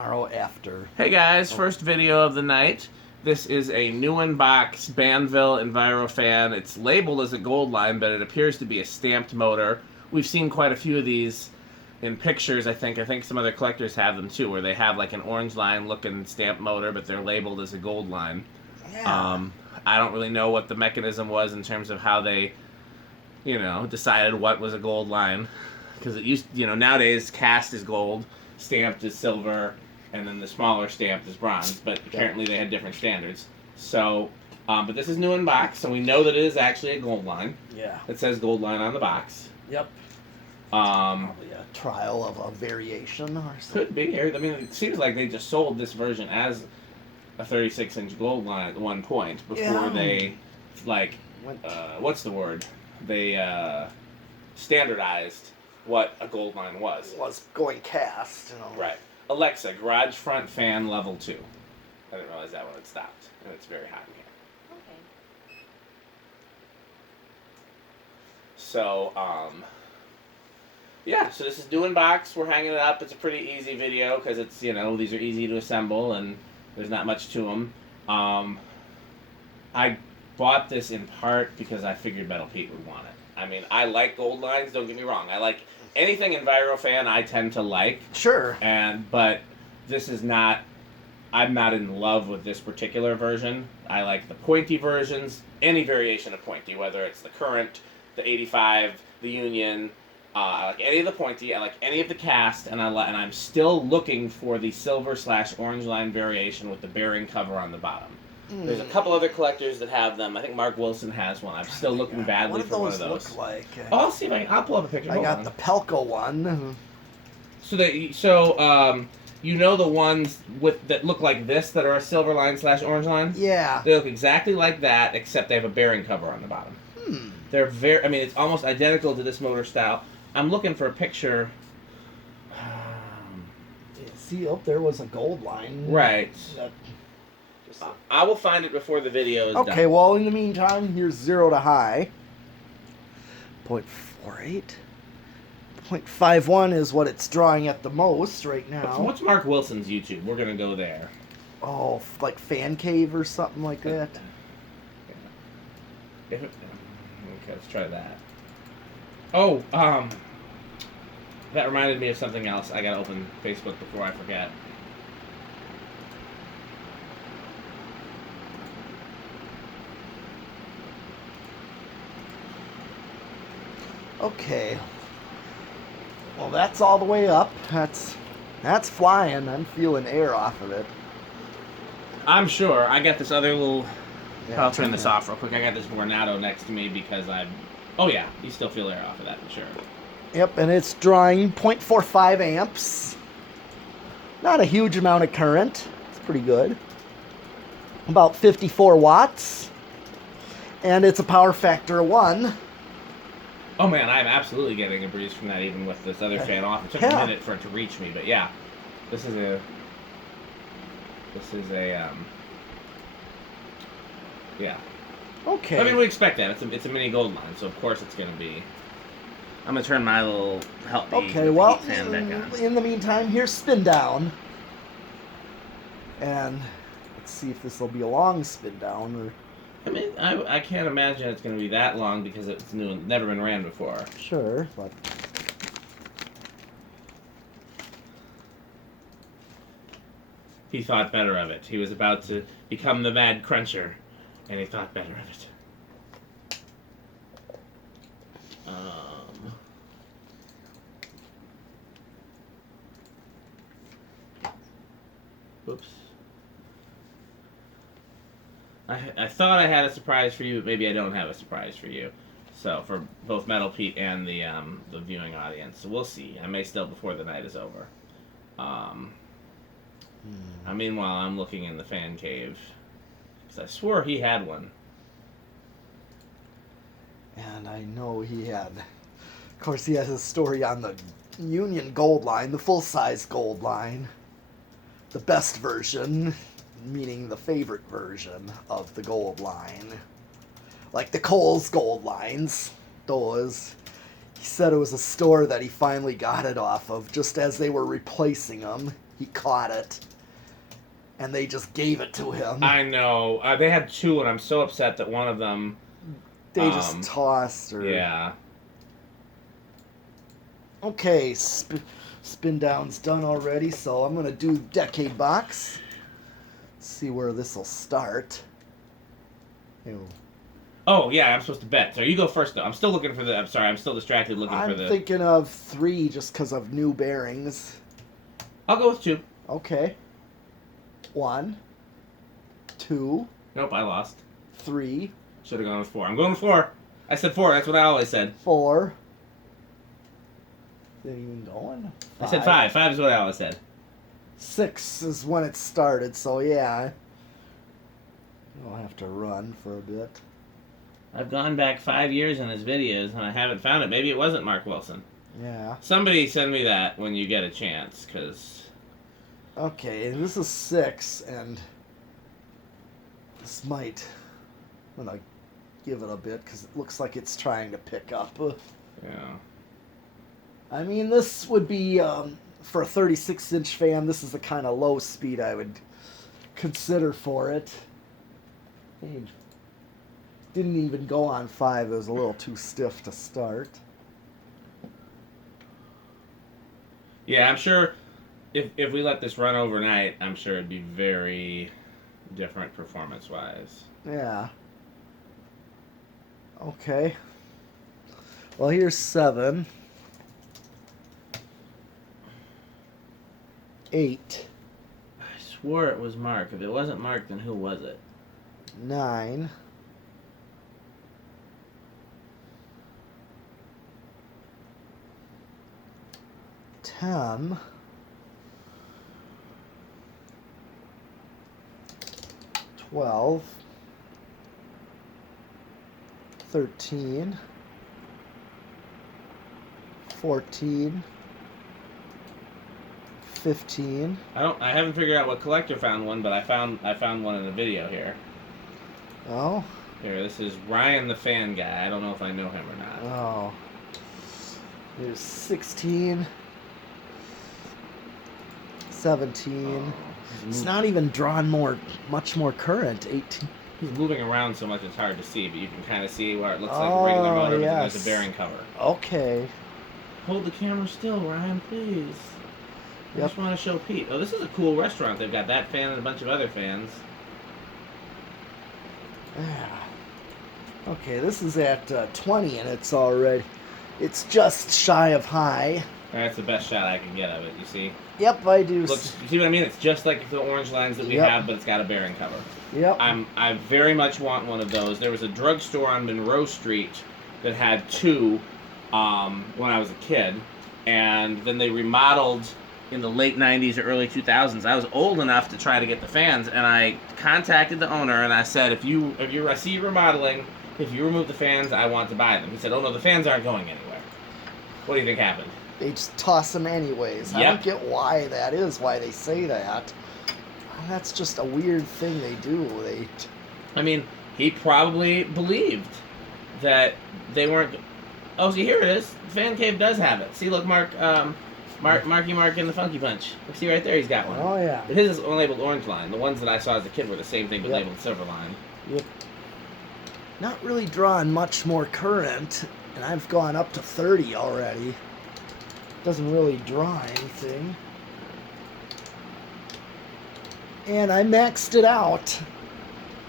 Tomorrow after. Hey guys, first video of the night. This is a new in-box Banvil Envirofan. It's labeled as a Gold Line, but it appears to be a stamped motor. We've seen quite a few of these in pictures, I think. I think some other collectors have them too, where they have like an orange line looking stamped motor, but they're labeled as a Gold Line. Yeah. I don't really know what the mechanism was in terms of how they, decided what was a Gold Line. Because it used, nowadays cast is gold, stamped is silver, and then the smaller stamp is bronze, but apparently they had different standards. So, but this is new in box, so we know that it is actually a Gold Line. Yeah. It says Gold Line on the box. Yep. Probably a trial of a variation or something. Could be. I mean, it seems like they just sold this version as a 36-inch Gold Line at one point before they, what's the word? They standardized what a Gold Line was. Was going cast, Right. Alexa, garage front fan level 2. I didn't realize that when it stopped. And it's very hot in here. Okay. So, yeah, so this is new in box. We're hanging it up. It's a pretty easy video because it's, these are easy to assemble and there's not much to them. I bought this in part because I figured Metal Pete would want it. I mean, I like Gold Lines, don't get me wrong. I like anything Envirofan I tend to like. Sure. But this is not, I'm not in love with this particular version. I like the pointy versions, any variation of pointy, whether it's the current, the 85, the Union. I like any of the pointy. I like any of the cast, and I'm still looking for the silver/orange line variation with the bearing cover on the bottom. There's a couple other collectors that have them. I think Mark Wilson has one. I'm still looking badly for one of those. What do those look like? Oh, I'll see if I'll pull up a picture. I got the Pelco one. So the ones that look like this that are a silver line/orange line? Yeah. They look exactly like that, except they have a bearing cover on the bottom. They're it's almost identical to this motor style. I'm looking for a picture. See, there was a Gold Line. Right. I will find it before the video is done. Okay, well, in the meantime, here's 0 to high. 0.48. 0.51 is what it's drawing at the most right now. What's Mark Wilson's YouTube? We're going to go there. Oh, like Fan Cave or something like that? Okay, let's try that. Oh, that reminded me of something else. I got to open Facebook before I forget. Okay. Well, that's all the way up. That's flying. I'm feeling air off of it. I'm sure. I got this other little... I'll turn this off real quick. I got this Vornado next to me because I'm... Oh, yeah. You still feel air off of that, for sure. Yep, and it's drawing 0.45 amps. Not a huge amount of current. It's pretty good. About 54 watts. And it's a power factor of 1. Oh man, I'm absolutely getting a breeze from that even with this other fan off. It took a minute for it to reach me, but yeah. This is a yeah. Okay. I mean, we expect that. It's a mini Gold Line, so of course it's going to be. I'm going to turn my little help me Okay, well, fan back on. in the meantime, here's spin down. And let's see if this will be a long spin down or... I mean, I can't imagine it's going to be that long because it's new and never been ran before. Sure, but... He thought better of it. He was about to become the Mad Cruncher, and he thought better of it. Oops. I thought I had a surprise for you, but maybe I don't have a surprise for you. So, for both Metal Pete and the viewing audience. So we'll see. I may still before the night is over. Meanwhile, I'm looking in the fan cave. Because I swore he had one. And I know he had... Of course, he has a story on the Union Gold Line, the full-size Gold Line. The best version, meaning the favorite version of the Gold Line. Like the Kohl's Gold Lines. Those. He said it was a store that he finally got it off of just as they were replacing them. he caught it. And they just gave it to him. I know. They had two, and I'm so upset that one of them... They just tossed her. Yeah. Okay, spin down's done already, so I'm going to do decade box. See where this will start. Ew. Oh, yeah, I'm supposed to bet. So you go first, though. I'm still looking for the... I'm sorry, I'm still distracted looking for the... I'm thinking of 3 just because of new bearings. I'll go with 2. Okay. 1, 2. Nope, I lost. 3. Should have gone with 4. I'm going with 4. I said 4. That's what I always said. 4. Is it even going? 5. I said 5. 5 is what I always said. 6 is when it started, so yeah. I'll have to run for a bit. I've gone back 5 years in his videos, and I haven't found it. Maybe it wasn't Mark Wilson. Yeah. Somebody send me that when you get a chance, because... Okay, this is 6, and this might... I'm going to give it a bit, because it looks like it's trying to pick up. Yeah. I mean, this would be, for a 36-inch fan, this is the kind of low speed I would consider for it. It didn't even go on 5. It was a little too stiff to start. Yeah, I'm sure if we let this run overnight, I'm sure it'd be very different performance-wise. Yeah. Okay. Well, here's 7. 8. I swore it was Mark. If it wasn't Mark, then who was it? 9. 10. 12. 13. 14. 15. I haven't figured out what collector found one, but I found one in the video here. Oh. Here, this is Ryan the Fan Guy. I don't know if I know him or not. Oh. There's 16. 17. It's not even drawn much more current. 18. He's moving around so much it's hard to see, but you can kind of see where it looks like a regular motor, but yes. there's a bearing cover. Okay. Hold the camera still, Ryan, please. I Yep. just want to show Pete. Oh, this is a cool restaurant. They've got that fan and a bunch of other fans. Yeah. Okay, this is at 20, and it's just shy of high. That's the best shot I can get of it, you see? Yep, I do. Look, you see what I mean? It's just like the orange lines that we Yep. have, but it's got a bearing cover. Yep. I very much want one of those. There was a drugstore on Monroe Street that had 2 when I was a kid, and then they remodeled in the late 90s or early 2000s. I was old enough to try to get the fans, and I contacted the owner, and I said, I see you remodeling, if you remove the fans, I want to buy them. He said, oh no, the fans aren't going anywhere. What do you think happened? They just toss them anyways. I Yep. don't get why that is, why they say that. That's just a weird thing they do. I mean, he probably believed that they weren't... Oh, see, here it is. Fan Cave does have it. See, look, Marky Mark and the Funky Punch. See right there, he's got one. Oh, yeah. But his is labeled Orange Line. The ones that I saw as a kid were the same thing, but Yep. labeled Silver Line. Yep. Not really drawing much more current, and I've gone up to 30 already. Doesn't really draw anything. And I maxed it out.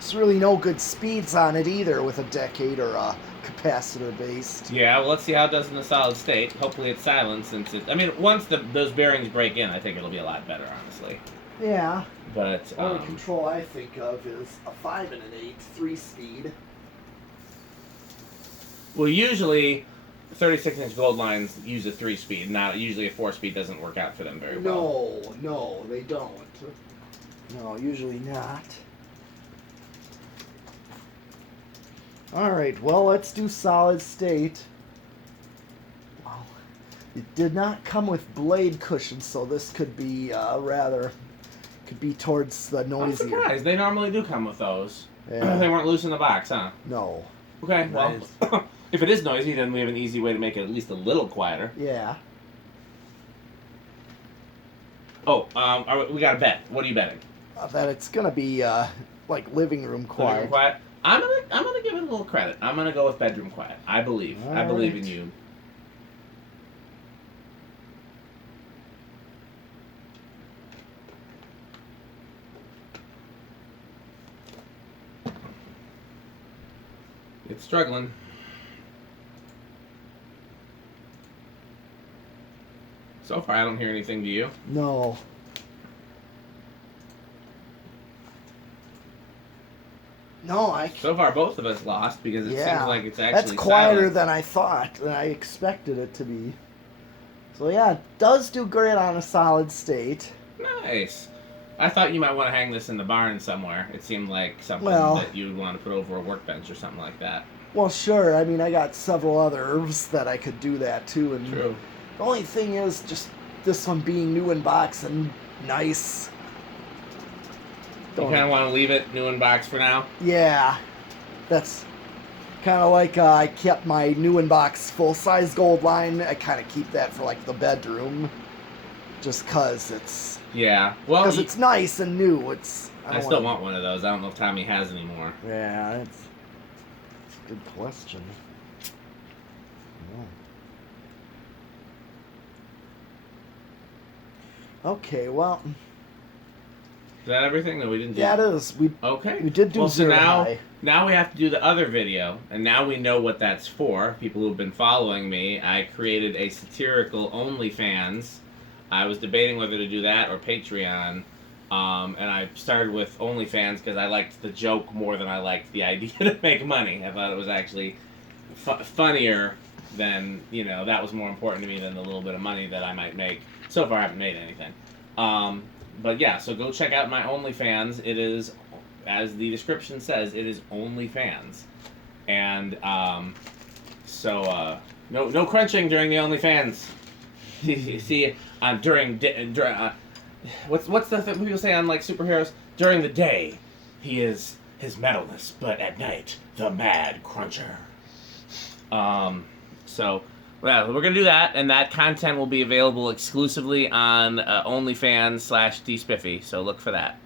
There's really no good speeds on it either with a decade or a capacitor based. Yeah, well, let's see how it does in the solid state. Hopefully it's silent since it... I mean, once those bearings break in, I think it'll be a lot better, honestly. Yeah. But, Only control I think of is a 5 and an 8, 3-speed. Well, usually 36-inch gold lines use a 3-speed. Not usually a 4-speed doesn't work out for them very well. No, they don't. No, usually not. Alright, well, let's do solid state. Wow. It did not come with blade cushions, so this could be could be towards the I'm noisier. surprised. They normally do come with those. Yeah. They weren't loose in the box, huh? No. Okay, well, if it is noisy, then we have an easy way to make it at least a little quieter. Yeah. Oh, we got a bet. What are you betting? That it's gonna be like living room quiet. Living room quiet. I'm gonna give it a little credit. I'm gonna go with bedroom quiet. I believe. All I believe in right. you. It's struggling. So far, I don't hear anything. Do you? No. No, I. So far, both of us lost because it Yeah, seems like it's actually that's quieter silent. than I thought, than I expected it to be. So yeah, it does do great on a solid state. Nice. I thought you might want to hang this in the barn somewhere. It seemed like something Well- that you would want to put over a workbench or something like that. Well, sure. I mean, I got several others that I could do that too. And True. the only thing is, just this one being new in box and nice. You kind of want to leave it new in box for now? Yeah, that's kind of like I kept my new in box full size gold line. I kind of keep that for like the bedroom, just cause it's Well, it's nice and new. I still want one of those. I don't know if Tommy has any more. Yeah, it's a good question. Yeah. Okay, well, Is that everything that we didn't do? yeah, it is. Okay. We did do well, so zero now, high. now we have to do the other video, and now we know what that's for. People who've been following me, I created a satirical OnlyFans. I was debating whether to do that or Patreon, and I started with OnlyFans because I liked the joke more than I liked the idea to make money. I thought it was actually funnier than, that was more important to me than the little bit of money that I might make. So far, I haven't made anything. But yeah, so go check out my OnlyFans. It is, as the description says, it is OnlyFans. And no crunching during the OnlyFans. See, what's the thing people say on like superheroes? During the day, he is his metalness, but at night, the mad cruncher. Well, we're gonna do that, and that content will be available exclusively on OnlyFans /DSpiffy. So look for that.